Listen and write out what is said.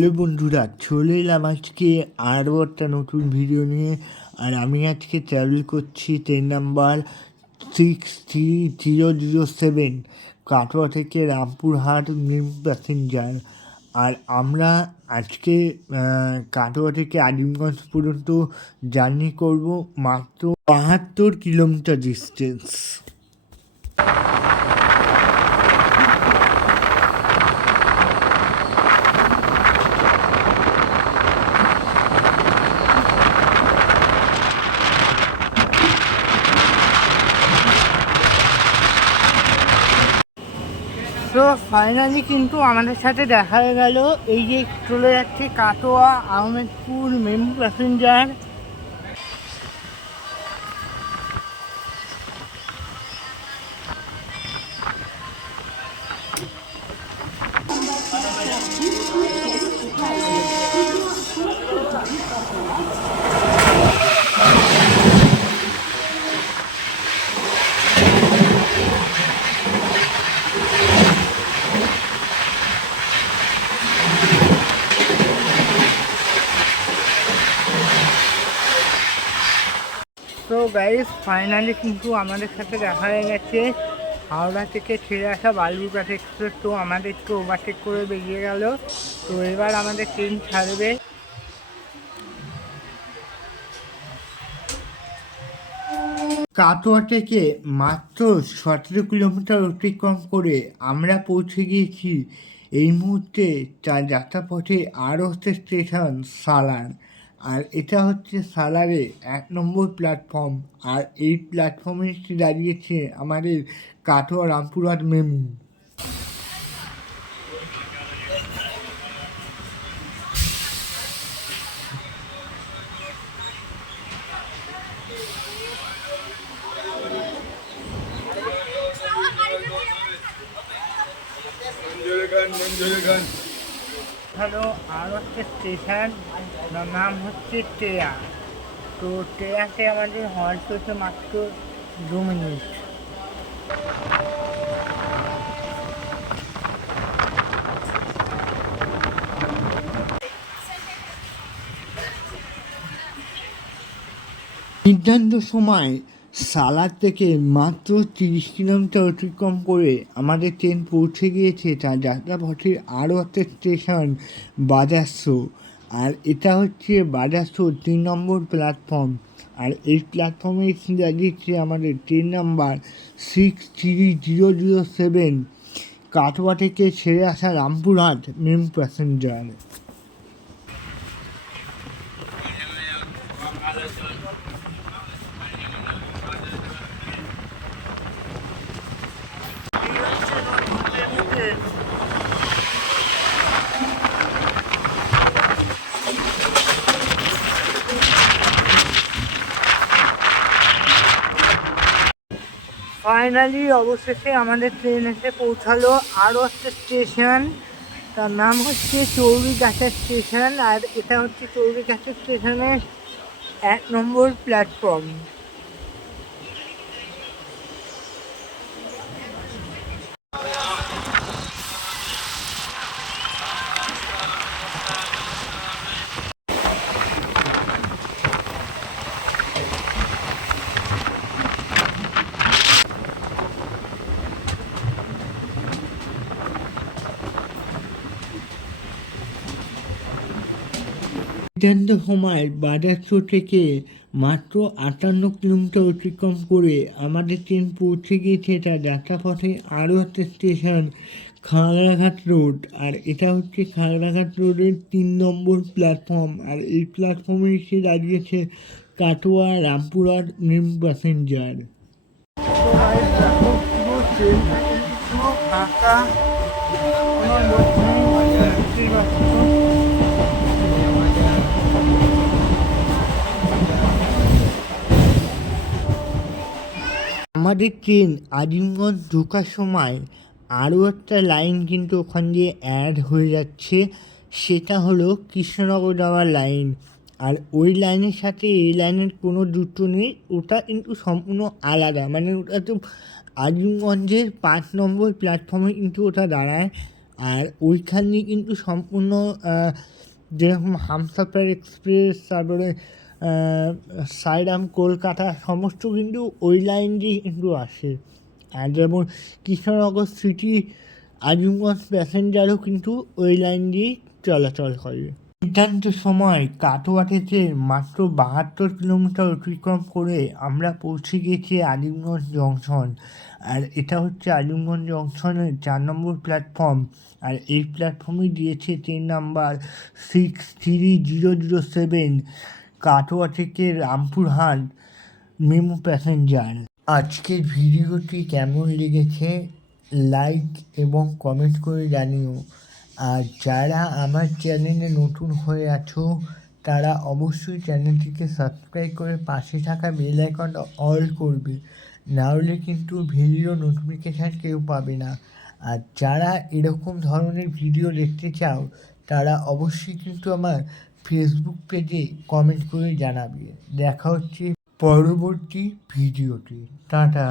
Hello বন্ধুরা, চলে এলাম আজকে আরও একটা নতুন ভিডিও নিয়ে। আর আমি আজকে ট্রাভেল করছি ট্রেন নাম্বার 63007 কাটোয়া থেকে রামপুরহাট নিউ প্যাসেঞ্জার। আর আমরা আজকে কাটোয়া থেকে আজিমগঞ্জ পর্যন্ত জার্নি করব মাত্র 72 কিলোমিটার ডিস্টেন্স। তো ফাইনালি কিন্তু আমাদের সাথে দেখা গেল এই যে চলে যাচ্ছে কাটোয়া আহমেদপুর মেমু প্যাসেঞ্জার। তো গাইস ফাইনালি কিন্তু আমাদের সাথে দেখা হয়ে গেছে হাওড়া থেকে ছেড়ে আসা বালুরঘাট এক্সপ্রেস। তো আমাদেরকে ওভারটেক করে বেরিয়ে গেল। তো এবার আমাদের ট্রেন ছাড়বে। কাটোয়া থেকে মাত্র 17 কিলোমিটার অতিক্রম করে আমরা পৌঁছে গিয়েছি এই মুহূর্তে তার যাত্রাপথে আরও হচ্ছে স্টেশন সালার। আর এটা হচ্ছে সালারে 1 নম্বর প্ল্যাটফর্ম। আর এই প্ল্যাটফর্মে এসে দাঁড়িয়েছে আমাদের কাটোয়া রামপুরহাট মেমু। হ্যালো, আর হচ্ছে স্টেশন নাম হচ্ছে টেয়া। তো টেয়াতে আমাদের হল্ট হচ্ছে মাত্র 2 মিনিট। নির্ধারিত সময় সালার থেকে মাত্র 30 কিলোমিটার অতিক্রম করে আমাদের ট্রেন পৌঁছে গিয়েছে তার যাত্রাপথের আরও একটা স্টেশন বাজারশো। আর এটা হচ্ছে বাজারশো 3 নম্বর প্ল্যাটফর্ম। আর এই প্ল্যাটফর্মে এসে দাঁড়িয়েছে আমাদের ট্রেন নাম্বার 63007 কাটোয়া থেকে ছেড়ে আসা রামপুরহাট মেমু প্যাসেঞ্জার। ফাইনালি অবশেষে আমাদের ট্রেন এসে পৌঁছালো আরও একটা স্টেশন, তার নাম হচ্ছে চৌরিগাছা স্টেশন। আর এটা হচ্ছে চৌরিগাছা স্টেশনের 1 নম্বর প্ল্যাটফর্ম। নির্ধারিত সময় বাজারশো থেকে মাত্র 58 কিলোমিটার অতিক্রম করে আমাদের ট্রেন পৌঁছে গিয়েছে তার যাত্রাপথে আরও একটা স্টেশন খাগড়াঘাট রোড। আর এটা হচ্ছে খাগড়াঘাট রোডের 3 নম্বর প্ল্যাটফর্ম। আর এই প্ল্যাটফর্মে এসে দাঁড়িয়েছে কাটোয়া রামপুরহাট মেমু প্যাসেঞ্জার। ফাঁকা আমাদের ট্রেন আজিমগঞ্জ ঢোকার সময় আরও একটা লাইন কিন্তু ওখান দিয়ে অ্যাড হয়ে যাচ্ছে, সেটা হলো কৃষ্ণনগর যাওয়ার লাইন। আর ওই লাইনের সাথে এই লাইনের কোনো যুক্ত নেই, ওটা কিন্তু সম্পূর্ণ আলাদা। মানে ওটা তো আজিমগঞ্জের 5 নম্বর প্ল্যাটফর্মে কিন্তু ওটা দাঁড়ায়। আর ওইখানে কিন্তু সম্পূর্ণ যেরকম হামসাফার এক্সপ্রেস, তারপরে সাইরাম কলকাতা সমস্ত কিন্তু ওই লাইন দিয়ে কিন্তু আসে। আর যেমন কৃষ্ণনগর সিটি আজিমগঞ্জ প্যাসেঞ্জারও কিন্তু ওই লাইন দিয়েই চলাচল করে। সিদ্ধান্ত সময় কাটোয়া থেকে মাত্র 72 কিলোমিটার অতিক্রম করে আমরা পৌঁছে গেছি আজিমগঞ্জ জংশন। আর এটা হচ্ছে আজিমগঞ্জ জংশনের 4 নম্বর প্ল্যাটফর্ম। আর এই প্ল্যাটফর্মে দিয়েছে ট্রেন নাম্বার 63007 কাটোয়া থেকে রামপুরহাট মেমু প্যাসেঞ্জার। আজকের ভিডিওটি কেমন লেগেছে লাইক এবং কমেন্ট করে জানিও। আর যারা আমার চ্যানেলে নতুন হয়ে আছো তারা অবশ্যই চ্যানেলটিকে সাবস্ক্রাইব করে পাশে থাকা বেল আইকনটা অল করবে, নাহলে কিন্তু ভিডিও নোটিফিকেশান কেউ পাবে না। আর যারা এরকম ধরনের ভিডিও দেখতে চাও তারা অবশ্যই কিন্তু আমার ফেসবুক পেজে কমেন্ট করে জানাবে। দেখা হচ্ছে পরবর্তী ভিডিওতে। টাটা।